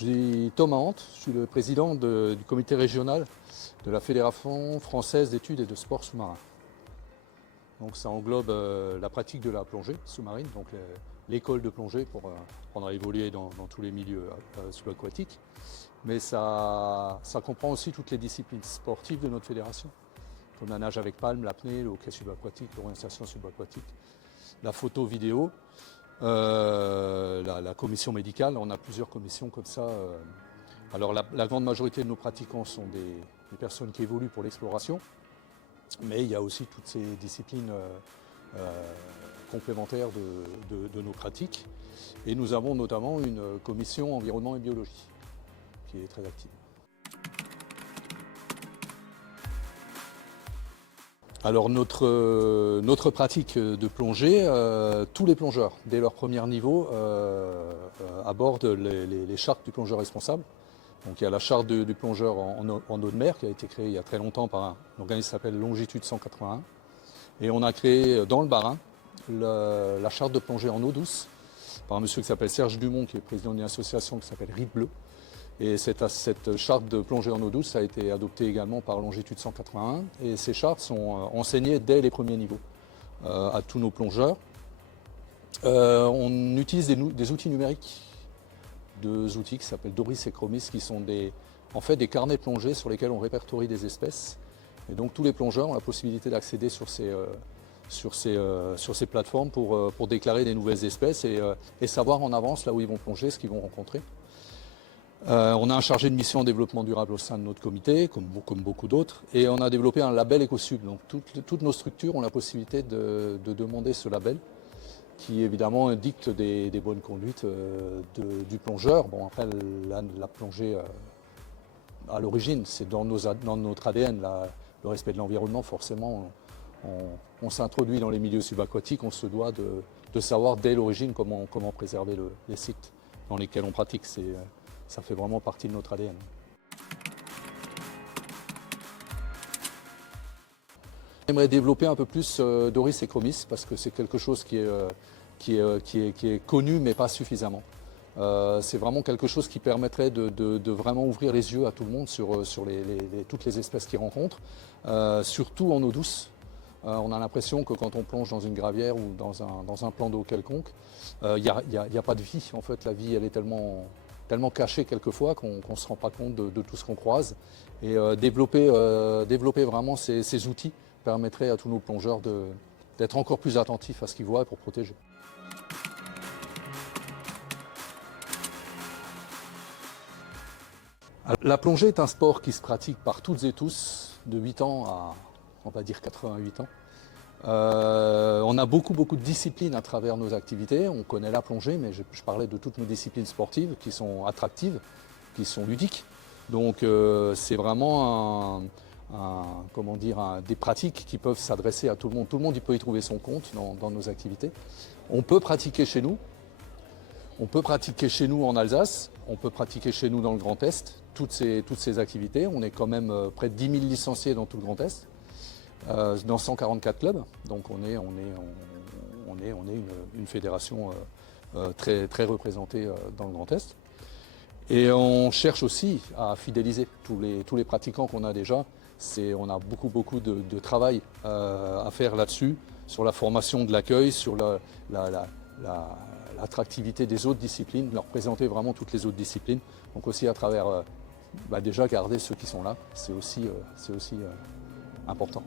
Je suis Thomas Hant, je suis le président du comité régional de la Fédération française d'études et de sport sous-marin. Donc ça englobe la pratique de la plongée sous-marine, donc l'école de plongée pour apprendre à évoluer dans tous les milieux subaquatiques. Mais ça comprend aussi toutes les disciplines sportives de notre fédération, comme la nage avec palme, l'apnée, le hockey subaquatique, l'orientation subaquatique, la photo vidéo, la commission médicale. On a plusieurs commissions comme ça. Alors la grande majorité de nos pratiquants sont des personnes qui évoluent pour l'exploration, mais il y a aussi toutes ces disciplines complémentaires de nos pratiques. Et nous avons notamment une commission environnement et biologie qui est très active. Alors notre pratique de plongée, tous les plongeurs, dès leur premier niveau, abordent les chartes du plongeur responsable. Donc il y a la charte du plongeur en eau de mer qui a été créée il y a très longtemps par un organisme qui s'appelle Longitude 181. Et on a créé dans le Bas-Rhin la charte de plongée en eau douce par un monsieur qui s'appelle Serge Dumont, qui est président d'une association qui s'appelle Rite Bleu. Et cette charte de plongée en eau douce a été adoptée également par Longitude 181. Et ces chartes sont enseignées dès les premiers niveaux à tous nos plongeurs. On utilise des outils numériques, deux outils qui s'appellent Doris et Chromis, qui sont en fait des carnets de plongée sur lesquels on répertorie des espèces. Et donc tous les plongeurs ont la possibilité d'accéder sur ces plateformes pour déclarer des nouvelles espèces et savoir en avance là où ils vont plonger, ce qu'ils vont rencontrer. On a un chargé de mission en développement durable au sein de notre comité, comme beaucoup d'autres, et on a développé un label Ecosub. Donc toutes nos structures ont la possibilité de demander ce label, qui évidemment dicte des bonnes conduites du plongeur. Bon, après, la plongée, à l'origine, c'est dans notre ADN, le respect de l'environnement. Forcément, on s'introduit dans les milieux subaquatiques, on se doit de savoir dès l'origine comment préserver les sites dans lesquels on pratique. Ça fait vraiment partie de notre ADN. J'aimerais développer un peu plus Doris et Chromis parce que c'est quelque chose qui est connu mais pas suffisamment. C'est vraiment quelque chose qui permettrait de vraiment ouvrir les yeux à tout le monde sur toutes les espèces qu'ils rencontrent, surtout en eau douce. On a l'impression que quand on plonge dans une gravière ou dans un plan d'eau quelconque, il n'y a pas de vie. En fait, la vie, elle est tellement cachée quelquefois qu'on ne se rend pas compte de tout ce qu'on croise. Et développer vraiment ces outils permettrait à tous nos plongeurs d'être encore plus attentifs à ce qu'ils voient pour protéger. La plongée est un sport qui se pratique par toutes et tous, de 8 ans à, on va dire, 88 ans. On a beaucoup de disciplines à travers nos activités. On connaît la plongée, mais je parlais de toutes nos disciplines sportives qui sont attractives, qui sont ludiques. Donc c'est vraiment des pratiques qui peuvent s'adresser à tout le monde. Tout le monde peut y trouver son compte dans nos activités. On peut pratiquer chez nous. On peut pratiquer chez nous en Alsace. On peut pratiquer chez nous dans le Grand Est. Toutes ces activités. On est quand même près de 10 000 licenciés dans tout le Grand Est. Dans 144 clubs, donc on est une fédération très représentée dans le Grand Est. Et on cherche aussi à fidéliser tous les pratiquants qu'on a déjà. On a beaucoup de travail à faire là-dessus, sur la formation de l'accueil, sur l'attractivité des autres disciplines, leur présenter vraiment toutes les autres disciplines. Donc aussi à travers déjà garder ceux qui sont là, c'est aussi important.